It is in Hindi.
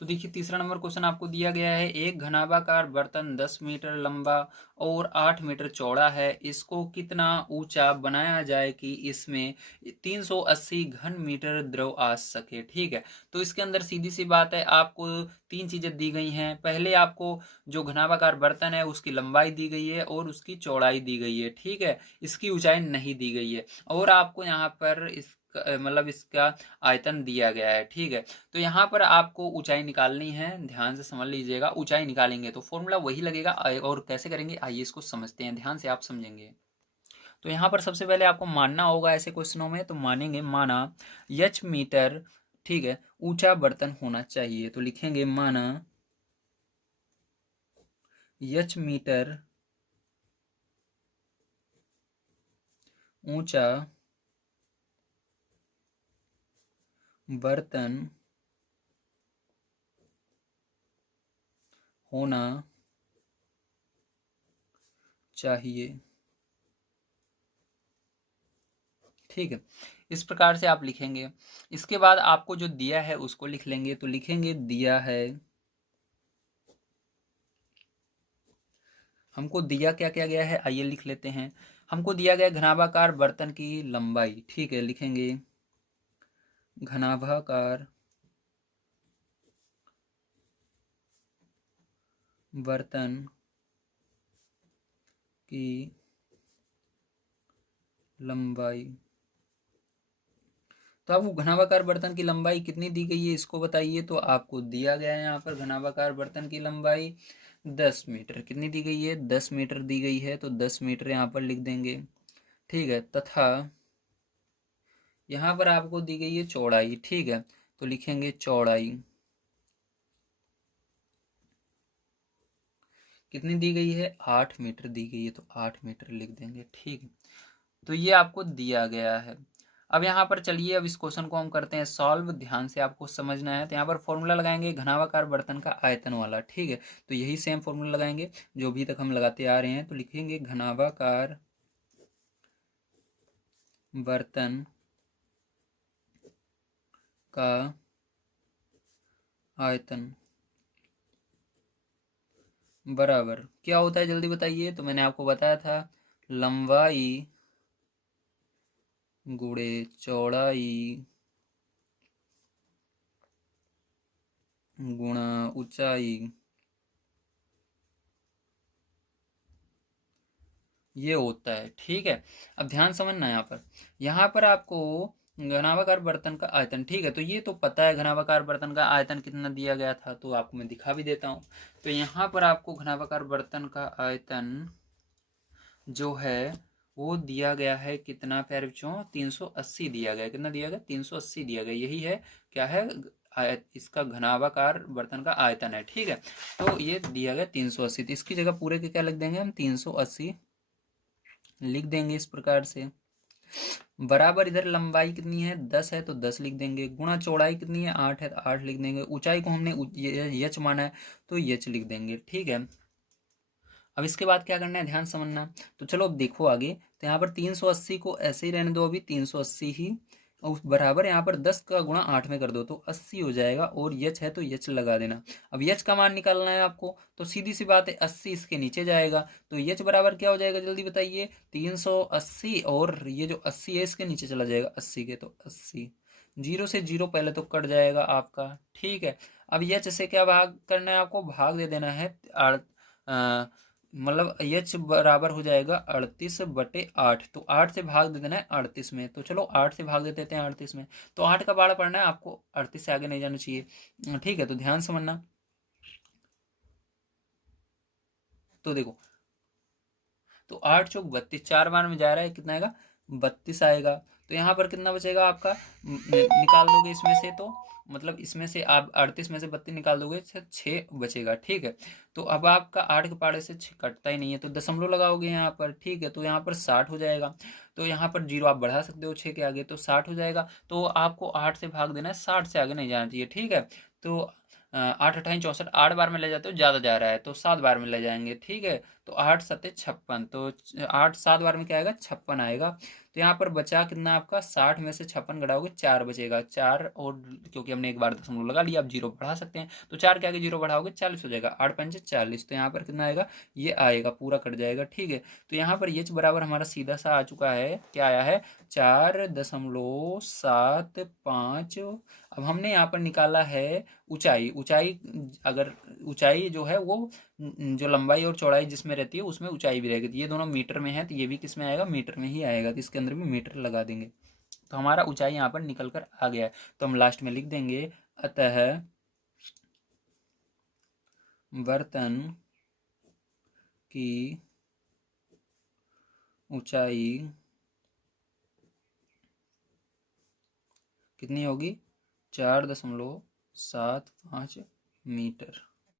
तो देखिए तीसरा नंबर क्वेश्चन आपको दिया गया है, एक घनाभाकार बर्तन 10 मीटर लंबा और 8 मीटर चौड़ा है, इसको कितना ऊंचा बनाया जाए कि इसमें 380 घन मीटर द्रव आ सके। ठीक है, तो इसके अंदर सीधी सी बात है, आपको तीन चीजें दी गई हैं। पहले आपको जो घनाभाकार बर्तन है उसकी लंबाई दी गई है और उसकी चौड़ाई दी गई है। ठीक है, इसकी ऊंचाई नहीं दी गई है, और आपको यहाँ पर इस मतलब इसका आयतन दिया गया है। ठीक है, तो यहाँ पर आपको ऊंचाई निकालनी है, ध्यान से समझ लीजिएगा। ऊंचाई निकालेंगे तो फॉर्मूला वही लगेगा, और कैसे करेंगे आइए इसको समझते हैं, ध्यान से आप समझेंगे। तो यहाँ पर सबसे पहले आपको मानना होगा ऐसे क्वेश्चनों में, तो मानेंगे, माना यच मीटर, ठीक है, ऊंचा बर्तन होना चाहिए, तो लिखेंगे माना यच मीटर ऊंचा बर्तन होना चाहिए। ठीक है, इस प्रकार से आप लिखेंगे। इसके बाद आपको जो दिया है उसको लिख लेंगे, तो लिखेंगे दिया है, हमको दिया क्या क्या गया है आइए लिख लेते हैं। हमको दिया गया घनाभाकार बर्तन की लंबाई। ठीक है, लिखेंगे घनाभाकार बर्तन की लंबाई। तो आपको घनाभाकार बर्तन की लंबाई कितनी दी गई है इसको बताइए, तो आपको दिया गया है यहाँ पर घनाभाकार बर्तन की लंबाई 10 मीटर। कितनी दी गई है? 10 मीटर दी गई है, तो 10 मीटर यहाँ पर लिख देंगे। ठीक है, तथा यहाँ पर आपको दी गई है चौड़ाई। ठीक है, तो लिखेंगे चौड़ाई कितनी दी गई है? 8 मीटर दी गई है, तो 8 मीटर लिख देंगे। ठीक है, तो ये आपको दिया गया है। अब यहाँ पर चलिए, अब इस क्वेश्चन को हम करते हैं सॉल्व, ध्यान से आपको समझना है। तो यहाँ पर फॉर्मूला लगाएंगे घनाभाकार बर्तन का आयतन वाला। ठीक है, तो यही सेम फॉर्मूला लगाएंगे जो अभी तक हम लगाते आ रहे हैं। तो लिखेंगे घनाभाकार बर्तन का आयतन बराबर क्या होता है जल्दी बताइए। तो मैंने आपको बताया था, लंबाई गुणे चौड़ाई गुणा ऊंचाई, ये होता है। ठीक है, अब ध्यान समझना यहाँ पर आपको घनाभाकार बर्तन का आयतन, ठीक है, तो ये तो पता है घनाभाकार बर्तन का आयतन कितना दिया गया था, तो आपको मैं दिखा भी देता हूँ। तो यहाँ पर आपको घनाभाकार बर्तन का आयतन जो है वो दिया गया है कितना प्यारे बच्चों? 380 दिया गया। कितना दिया गया? 380 दिया गया। यही है, क्या है? इसका घनाभाकार बर्तन का आयतन है। ठीक है, तो ये दिया गया 380, तो इसकी जगह पूरे के क्या लिख देंगे हम? 380 लिख देंगे इस प्रकार से। बराबर इधर लंबाई कितनी है? 10 है, तो 10 लिख देंगे। गुणा चौड़ाई कितनी है? 8 है, तो 8 लिख देंगे। ऊंचाई को हमने यच माना है, तो यच लिख देंगे। ठीक है, अब इसके बाद क्या करना है ध्यान समझना। तो चलो अब देखो आगे। तो यहाँ पर 380 को ऐसे ही रहने दो, अभी 380 ही, और बराबर यहाँ पर 10 का गुणा 8 में कर दो, तो 80 हो जाएगा। और यच है तो यच लगा देना। अब यच का मान निकालना है आपको, तो सीधी सी बात है 80 इसके नीचे जाएगा, तो यच बराबर क्या हो जाएगा जल्दी बताइए? 380, और ये जो 80 है इसके नीचे चला जाएगा 80 के, तो 80। जीरो से जीरो पहले तो कट जाएगा आपका। ठीक है, अब यच से क्या भाग करना है आपको? भाग दे देना है। मतलब एच बराबर हो जाएगा 38/8, तो 8 से भाग दे देना है 38 में। तो चलो 8 से भाग दे देते हैं 38 में, तो 8 का बाड़ा पढ़ना है आपको, 38 से आगे नहीं जाना चाहिए। ठीक है, तो ध्यान समझना। तो देखो, तो 8 चौक 32, 4 बार में जा रहा है, कितना आएगा? 32 आएगा। तो यहाँ पर कितना बचेगा आपका? निकाल दोगे इसमें से, तो मतलब इसमें से आप 38 में से 32 निकाल दोगे, 6 बचेगा। ठीक है, तो अब आपका 8 के पाड़े से 6 कटता ही नहीं है, तो दशमलव लगाओगे यहाँ पर। ठीक है, तो यहाँ पर 60 हो जाएगा। तो यहाँ पर जीरो आप बढ़ा सकते हो 6 के आगे, तो 60 हो जाएगा। तो आपको 8 से भाग देना है, 60 से आगे नहीं जाना चाहिए। ठीक है, तो 8 × 8 = 64, 8 बार में ले जाते हो ज़्यादा जा रहा है, तो 7 बार में ले जाएंगे। ठीक है, तो 8 × 7 = 56, तो 8 7 बार में क्या आएगा? 56 आएगा। तो यहाँ पर बचा कितना आपका, 60 में से 56 घटाओगे 4 बचेगा, 4 और क्योंकि हमने एक बार दशमलव लगा लिया, आप जीरो बढ़ा सकते हैं, तो 4 के आगे जीरो बढ़ाओगे 40 हो जाएगा, 8 पंचे 40, तो यहाँ पर कितना आएगा, ये आएगा, पूरा कट जाएगा। ठीक है, तो यहाँ पर एच बराबर हमारा सीधा सा आ चुका है, क्या आया है, 4.75। अब हमने यहाँ पर निकाला है ऊंचाई, ऊंचाई अगर ऊंचाई जो है वो जो लंबाई और चौड़ाई जिसमें रहती है उसमें ऊंचाई भी रहेगी, तो ये दोनों मीटर में है, तो ये भी किस में आएगा, मीटर में ही आएगा, तो इसके अंदर भी मीटर लगा देंगे, तो हमारा ऊंचाई यहाँ पर निकल कर आ गया है। तो हम लास्ट में लिख देंगे, अतः बर्तन की ऊंचाई कितनी होगी, 4.75 मीटर।